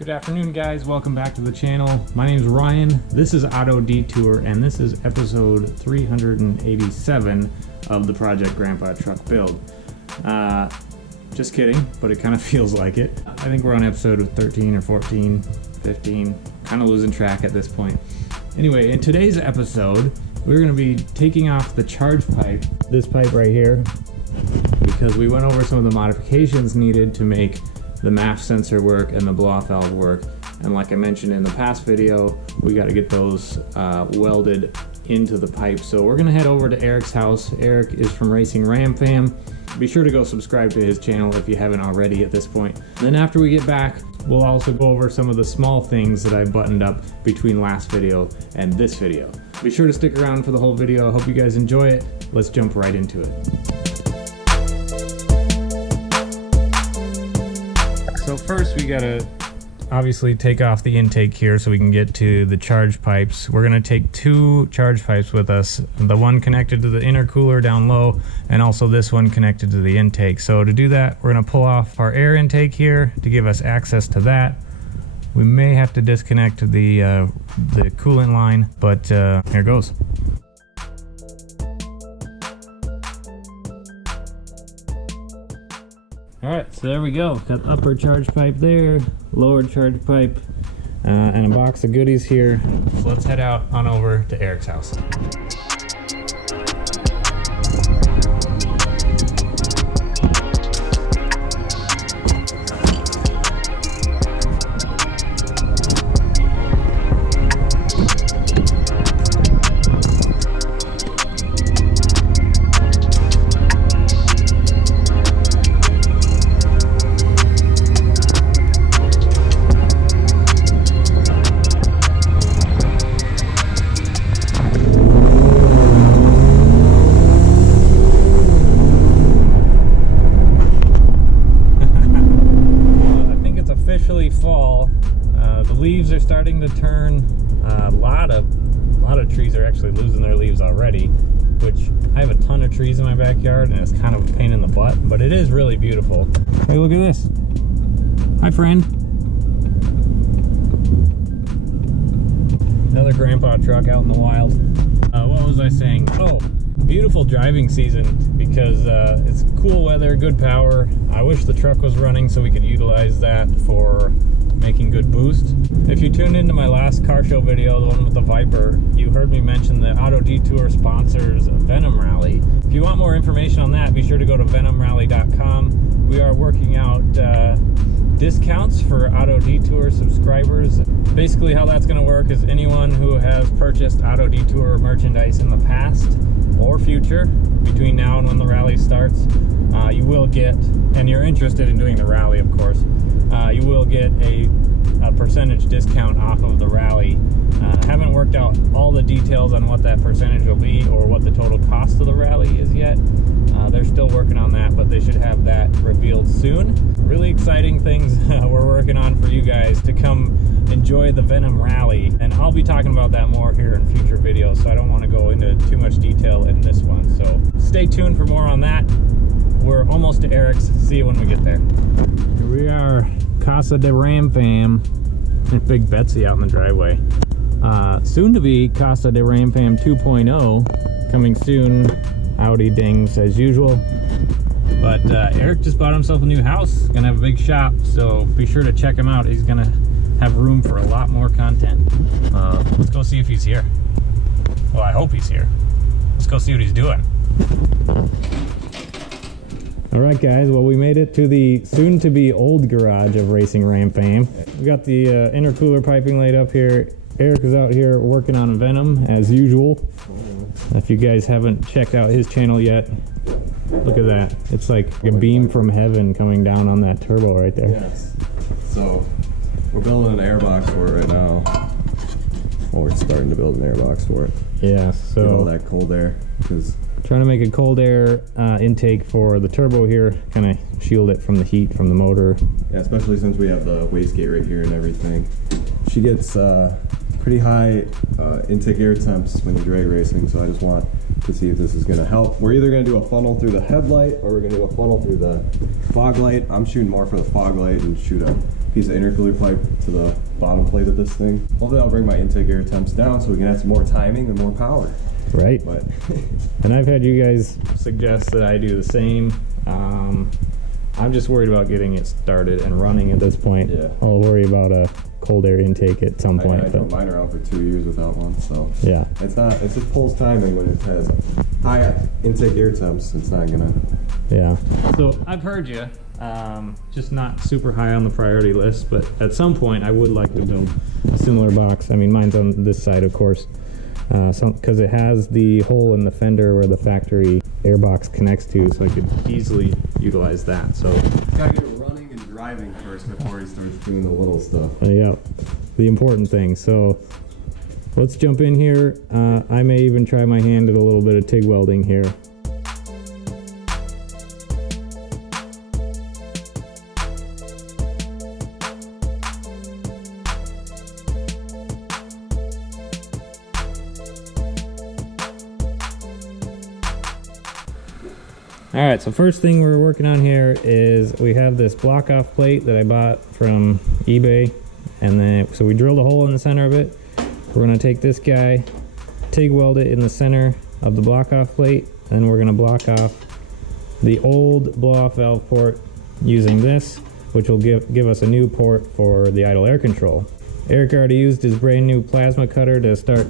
Good afternoon, guys. Welcome back to the channel. My name is Ryan. This is Auto Detour, and this is episode 387 of the Project Grandpa Truck Build. Just kidding, but it kind of feels like it. I think we're on episode 13 or 14, 15, kind of losing track at this point. Anyway, in today's episode, we're going to be taking off the charge pipe, this pipe right here, because we went over some of the modifications needed to make the MAF sensor work and the blow-off valve work. And like I mentioned in the past video, we got to get those welded into the pipe. So we're gonna head over to Eric's house. Eric is from RacingRamFam. Be sure to go subscribe to his channel if you haven't already at this point. Then after we get back, we'll also go over some of the small things that I buttoned up between last video and this video. Be sure to stick around for the whole video. I hope you guys enjoy it. Let's jump right into it. So first we gotta obviously take off the intake here so we can get to the charge pipes. We're gonna take two charge pipes with us, the one connected to the intercooler down low and also this one connected to the intake. So to do that, we're gonna pull off our air intake here to give us access to that. We may have to disconnect the coolant line, but here goes. Alright, so there we go. Got the upper charge pipe there, lower charge pipe, and a box of goodies here. So let's head out on over to Eric's house. Fall. The leaves are starting to turn. A lot of trees are actually losing their leaves already, which I have a ton of trees in my backyard and it's kind of a pain in the butt, but it is really beautiful. Hey, look at this. Hi, friend. Another grandpa truck out in the wild. What was I saying? Oh, beautiful driving season because it's cool weather, good power. I wish the truck was running so we could utilize that for making good boost. If you tuned into my last car show video, the one with the Viper, you heard me mention the Auto Detour sponsors Venom Rally. If you want more information on that, be sure to go to venomrally.com. We are working out discounts for Auto Detour subscribers. Basically how that's going to work is anyone who has purchased Auto Detour merchandise in the past or future, between now and when the rally starts, you will get, and you're interested in doing the rally of course, you will get a percentage discount off of the rally. Haven't worked out all the details on what that percentage will be or what the total cost of the rally is yet. They're still working on that, but they should have that revealed soon. Really exciting things we're working on for you guys to come enjoy the Venom Rally, and I'll be talking about that more here in future videos, so I don't want to go into too much detail in this one, so stay tuned for more on that. We're almost to Eric's. See you when we get there. Here we are, Casa de Ram Fam, and Big Betsy out in the driveway. Soon to be Casa de Ram Fam 2.0 coming soon. Howdy dings as usual. But Eric just bought himself a new house, gonna have a big shop, so be sure to check him out. He's gonna have room for a lot more content. Let's go see if he's here. Well, I hope he's here. Let's go see what he's doing. Alright guys, well we made it to the soon-to-be old garage of RacingRamFam. We got the intercooler piping laid up here. Eric is out here working on Venom as usual. If you guys haven't checked out his channel yet, look at that. It's like a beam from heaven coming down on that turbo right there. Yes. So we're building an airbox for it right now. Well, we're starting to build an airbox for it. Yeah, so get all that cold air, because trying to make a cold air intake for the turbo here, kind of shield it from the heat from the motor. Yeah, especially since we have the wastegate right here and everything. She gets pretty high intake air temps when you're drag racing, so I just want to see if this is going to help. We're either going to do a funnel through the headlight or we're going to do a funnel through the fog light. I'm shooting more for the fog light and shoot a piece of intercooler pipe to the bottom plate of this thing. Hopefully I'll bring my intake air temps down so we can have some more timing and more power. Right. But and I've had you guys suggest that I do the same. I'm just worried about getting it started and running at this point. Yeah. I'll worry about a cold air intake at some point. I put mine around for 2 years without one, so yeah. It just pulls timing when it has high intake air temps. It's not gonna. Yeah. So I've heard you. Just not super high on the priority list, but at some point I would like to build a similar box. I mean, mine's on this side, of course, because it has the hole in the fender where the factory airbox connects to, so I could easily utilize that. So Gotta get it running and driving first before he starts doing the little stuff. yeah, the important thing. So let's jump in here. I may even try my hand at a little bit of TIG welding here. All right, so first thing we're working on here is we have this block off plate that I bought from eBay, and then so we drilled a hole in the center of it. We're gonna take this guy, TIG weld it in the center of the block off plate, then we're gonna block off the old blow off valve port using this, which will give us a new port for the idle air control. Eric already used his brand new plasma cutter to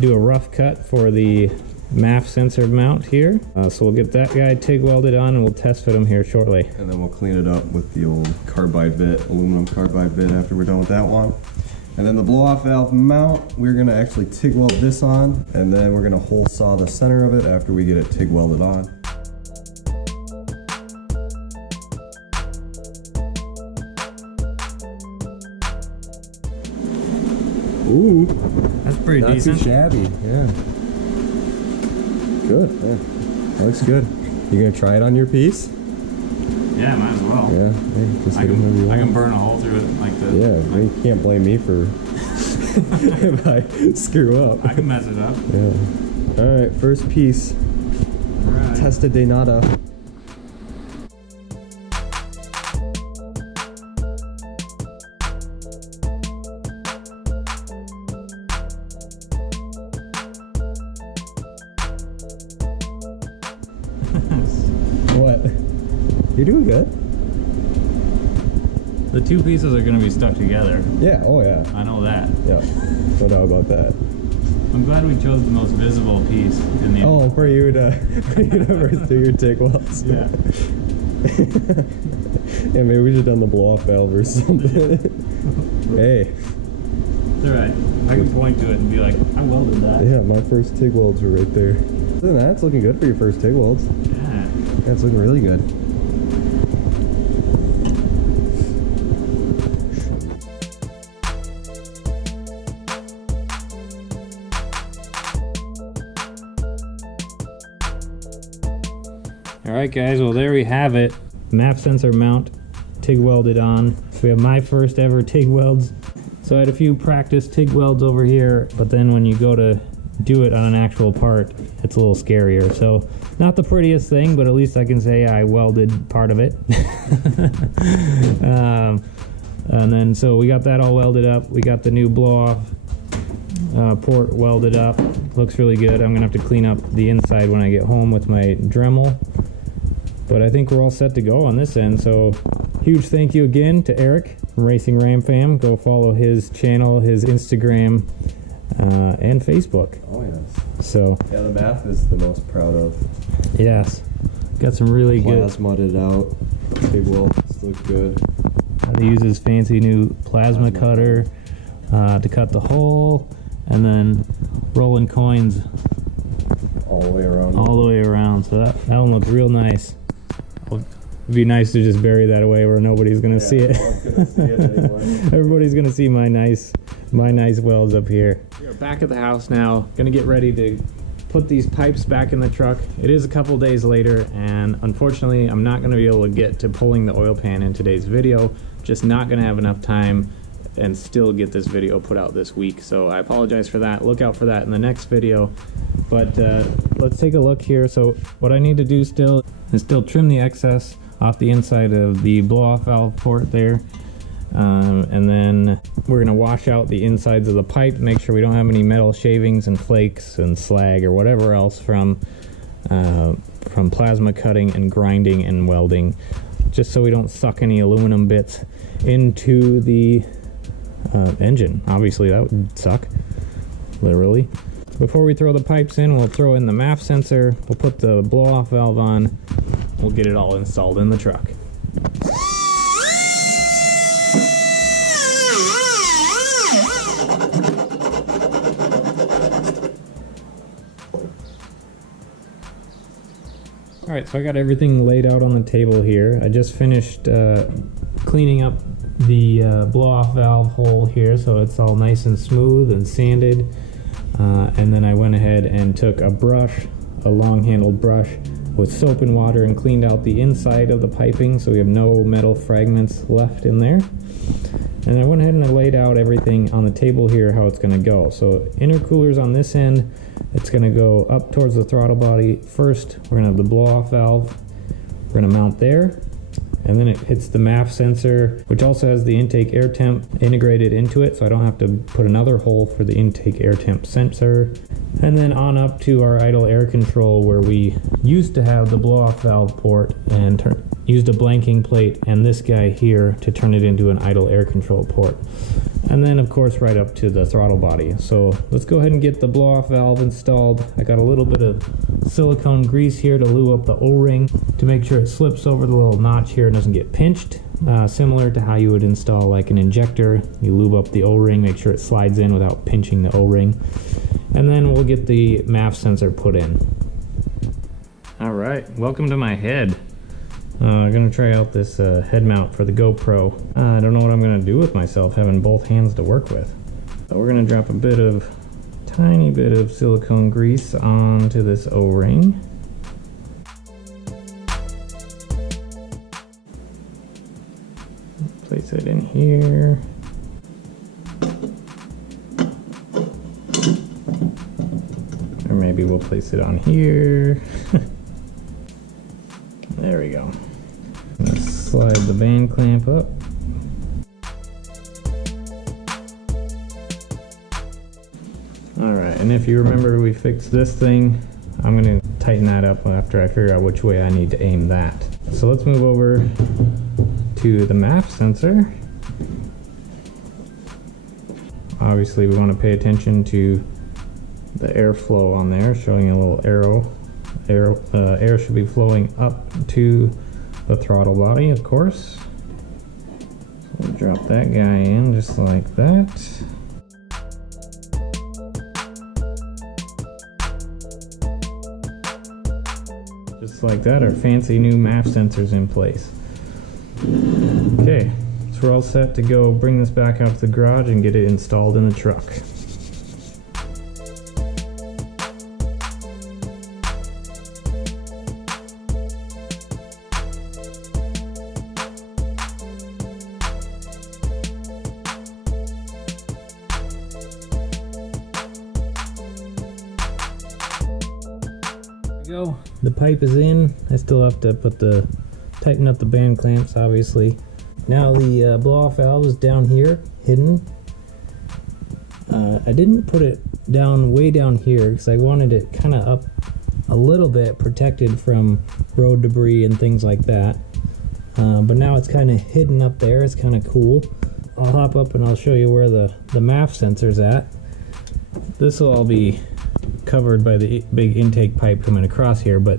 do a rough cut for the MAF sensor mount here. So we'll get that guy TIG welded on and we'll test fit him here shortly. And then we'll clean it up with the old carbide bit, aluminum carbide bit after we're done with that one. And then the blow-off valve mount, we're gonna actually TIG weld this on, and then we're gonna hole saw the center of it after we get it TIG welded on. Ooh, That's pretty not decent. too shabby, yeah. Good, yeah. That looks good. You gonna try it on your piece? Yeah, might as well. Yeah, hey, just I hit it wherever you can want. burn a hole through it like this. Yeah, you can't blame me for if I screw up. I can mess it up. Yeah. All right, first piece. All right. Testa de nada. What? You're doing good. The two pieces are going to be stuck together. Yeah, oh yeah. I know that. Yeah, no doubt about that. I'm glad we chose the most visible piece in the Oh, for you to first do your TIG welds. Yeah. Yeah, maybe we should have done the blow-off valve or something. Hey. It's alright. I can point to it and be like, I welded that. Yeah, my first TIG welds were right there. Other than that, it's looking good for your first TIG welds. Yeah. Yeah, it's looking really good. Alright guys, well there we have it. MAF sensor mount, TIG welded on. We have my first ever TIG welds. So I had a few practice TIG welds over here, but then when you go to do it on an actual part, it's a little scarier. So not the prettiest thing, but at least I can say I welded part of it. And then so we got that all welded up. We got the new blow off port welded up. Looks really good. I'm gonna have to clean up the inside when I get home with my Dremel. But I think we're all set to go on this end. So huge thank you again to Eric from RacingRamFam. Go follow his channel, his Instagram, and Facebook. Oh yes. So yeah, the MAF is the most proud of. yes, got some really good. Plasmudded out. TIG welds look good. He uses fancy new plasma cutter to cut the hole, and then rolling coins All the way around. all the way around. So that one looks real nice. It'd be nice to just bury that away where nobody's gonna see it. No one's gonna see it anymore. Everybody's gonna see my nice welds up here. We are back at the house now. Gonna get ready to put these pipes back in the truck. It is a couple days later, and unfortunately I'm not gonna be able to get to pulling the oil pan in today's video. Just not gonna have enough time and still get this video put out this week. So I apologize for that. Look out for that in the next video. But let's take a look here. So what I need to do still is trim the excess off the inside of the blow-off valve port there. And then we're gonna wash out the insides of the pipe, make sure we don't have any metal shavings and flakes and slag or whatever else from plasma cutting and grinding and welding, just so we don't suck any aluminum bits into the engine. Obviously that would suck, literally. Before we throw the pipes in, we'll throw in the MAF sensor, we'll put the blow-off valve on, we'll get it all installed in the truck. Alright, so I got everything laid out on the table here. I just finished cleaning up the blow-off valve hole here, so it's all nice and smooth and sanded. And then I went ahead and took a brush, a long-handled brush, with soap and water and cleaned out the inside of the piping so we have no metal fragments left in there. And I went ahead and I laid out everything on the table here, how it's going to go. So intercoolers on this end, it's going to go up towards the throttle body. First, we're going to have the blow-off valve. We're going to mount there. And then it hits the MAF sensor, which also has the intake air temp integrated into it, so I don't have to put another hole for the intake air temp sensor. And then on up to our idle air control, where we used to have the blow-off valve port and used a blanking plate and this guy here to turn it into an idle air control port. And then of course right up to the throttle body. So let's go ahead and get the blow-off valve installed. I got a little bit of silicone grease here to lube up the O-ring to make sure it slips over the little notch here and doesn't get pinched. Similar to how you would install like an injector. You lube up the O-ring, make sure it slides in without pinching the O-ring. And then we'll get the MAF sensor put in. Alright, welcome to my head. I'm gonna try out this head mount for the GoPro. I don't know what I'm gonna do with myself having both hands to work with. So we're gonna drop a tiny bit of silicone grease onto this O-ring. Place it in here. Or maybe we'll place it on here. There we go. Slide the band clamp up. Alright, and if you remember we fixed this thing, I'm going to tighten that up after I figure out which way I need to aim that. So let's move over to the MAF sensor. Obviously we want to pay attention to the airflow on there, showing a little arrow. Air should be flowing up to the throttle body, of course. So we'll drop that guy in just like that. Just like that, our fancy new MAF sensor's in place. Okay, so we're all set to go bring this back out to the garage and get it installed in the truck. Go. The pipe is in. I still have to tighten up the band clamps, obviously. Now the blow-off valve is down here, hidden. I didn't put it way down here because I wanted it kind of up a little bit, protected from road debris and things like that. But now it's kind of hidden up there. It's kind of cool. I'll hop up and I'll show you where the MAF sensor's at. This will all be covered by the big intake pipe coming across here, but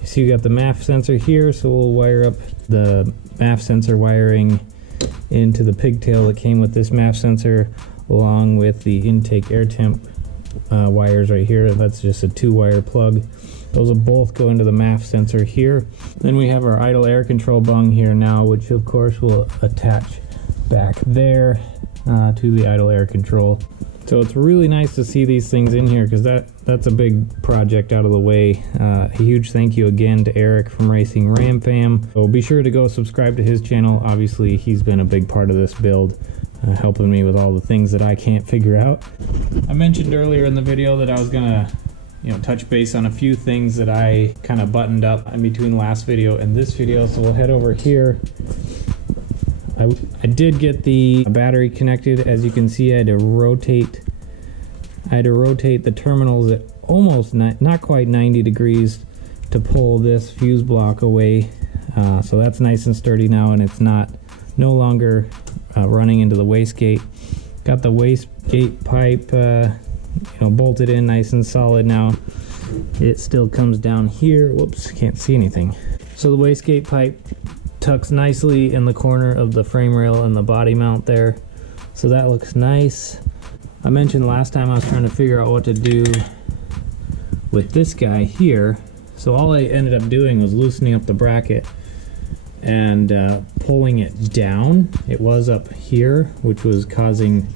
you see you got the MAF sensor here, so we'll wire up the MAF sensor wiring into the pigtail that came with this MAF sensor, along with the intake air temp wires right here. That's just a 2-wire plug. Those will both go into the MAF sensor here. Then we have our idle air control bung here now, which of course will attach back there to the idle air control. So it's really nice to see these things in here because that's a big project out of the way. A huge thank you again to Eric from RacingRamFam. So be sure to go subscribe to his channel. Obviously, he's been a big part of this build, helping me with all the things that I can't figure out. I mentioned earlier in the video that I was gonna touch base on a few things that I kind of buttoned up in between last video and this video. So we'll head over here. I did get the battery connected. As you can see, I had to rotate the terminals at almost not quite 90 degrees to pull this fuse block away. So that's nice and sturdy now, and it's no longer running into the wastegate. Got the wastegate pipe bolted in nice and solid now. It still comes down here. Whoops, can't see anything. So the wastegate pipe tucks nicely in the corner of the frame rail and the body mount there. So that looks nice. I mentioned last time I was trying to figure out what to do with this guy here. So all I ended up doing was loosening up the bracket and pulling it down. It was up here, which was causing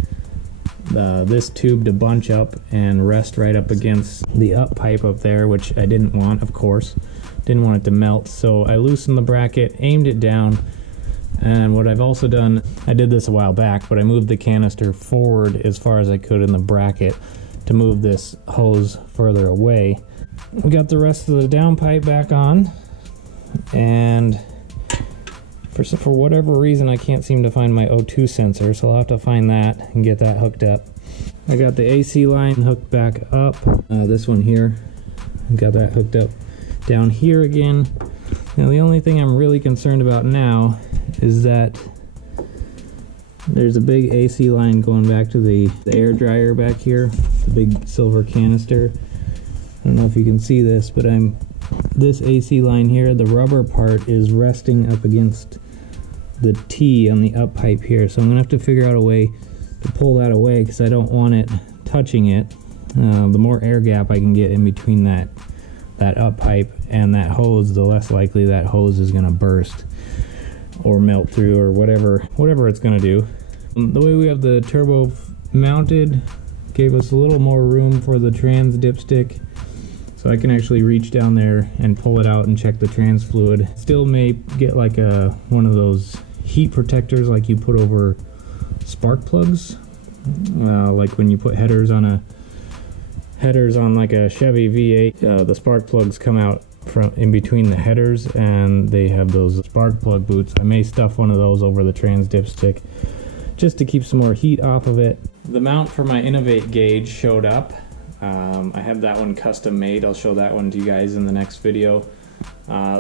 this tube to bunch up and rest right up against the up pipe up there, which I didn't want, of course. Didn't want it to melt, so I loosened the bracket, aimed it down, and what I've also done, I did this a while back, but I moved the canister forward as far as I could in the bracket to move this hose further away. We got the rest of the down pipe back on, and for whatever reason I can't seem to find my O2 sensor, so I'll have to find that and get that hooked up. I got the AC line hooked back up, this one here, got that hooked up down here again. Now the only thing I'm really concerned about now is that there's a big AC line going back to the air dryer back here, the big silver canister. I don't know if you can see this, but this AC line here, the rubber part is resting up against the T on the up pipe here, so I'm gonna have to figure out a way to pull that away because I don't want it touching it. The more air gap I can get in between that up pipe and that hose, the less likely that hose is gonna burst or melt through or whatever it's gonna do. The way we have the turbo mounted gave us a little more room for the trans dipstick, so I can actually reach down there and pull it out and check the trans fluid. Still may get like one of those heat protectors like you put over spark plugs, like when you put headers on like a Chevy V8, the spark plugs come out from in between the headers and they have those spark plug boots. I may stuff one of those over the trans dipstick just to keep some more heat off of it. The mount for my Innovate gauge showed up. I have that one custom made. I'll show that one to you guys in the next video.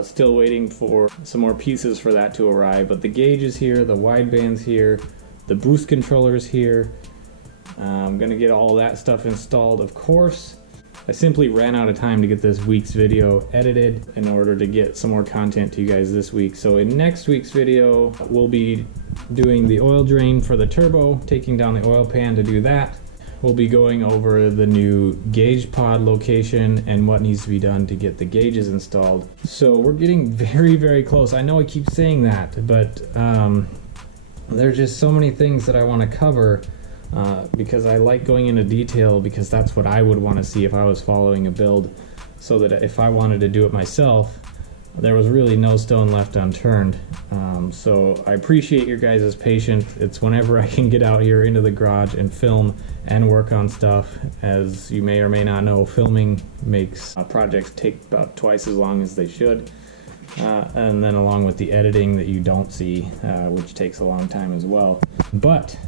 Still waiting for some more pieces for that to arrive, but the gauge is here, the wideband's here, the boost controller's here. I'm gonna get all that stuff installed, of course. I simply ran out of time to get this week's video edited in order to get some more content to you guys this week. So in next week's video, we'll be doing the oil drain for the turbo, taking down the oil pan to do that. We'll be going over the new gauge pod location and what needs to be done to get the gauges installed. So we're getting very, very close. I know I keep saying that, but there's just so many things that I want to cover because I like going into detail, because that's what I would want to see if I was following a build, so that if I wanted to do it myself, there was really no stone left unturned. So I appreciate your guys' patience. It's whenever I can get out here into the garage and film and work on stuff. As you may or may not know, filming makes projects take about twice as long as they should. And then along with the editing that you don't see, which takes a long time as well. But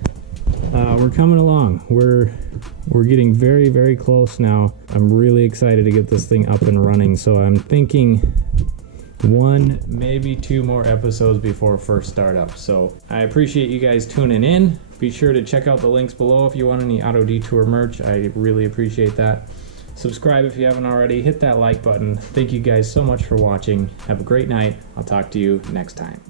we're coming along. We're getting very, very close now. I'm really excited to get this thing up and running. So I'm thinking 1, maybe 2 more episodes before first startup. So I appreciate you guys tuning in. Be sure to check out the links below if you want any Auto Detour merch. I really appreciate that. Subscribe if you haven't already. Hit that like button. Thank you guys so much for watching. Have a great night. I'll talk to you next time.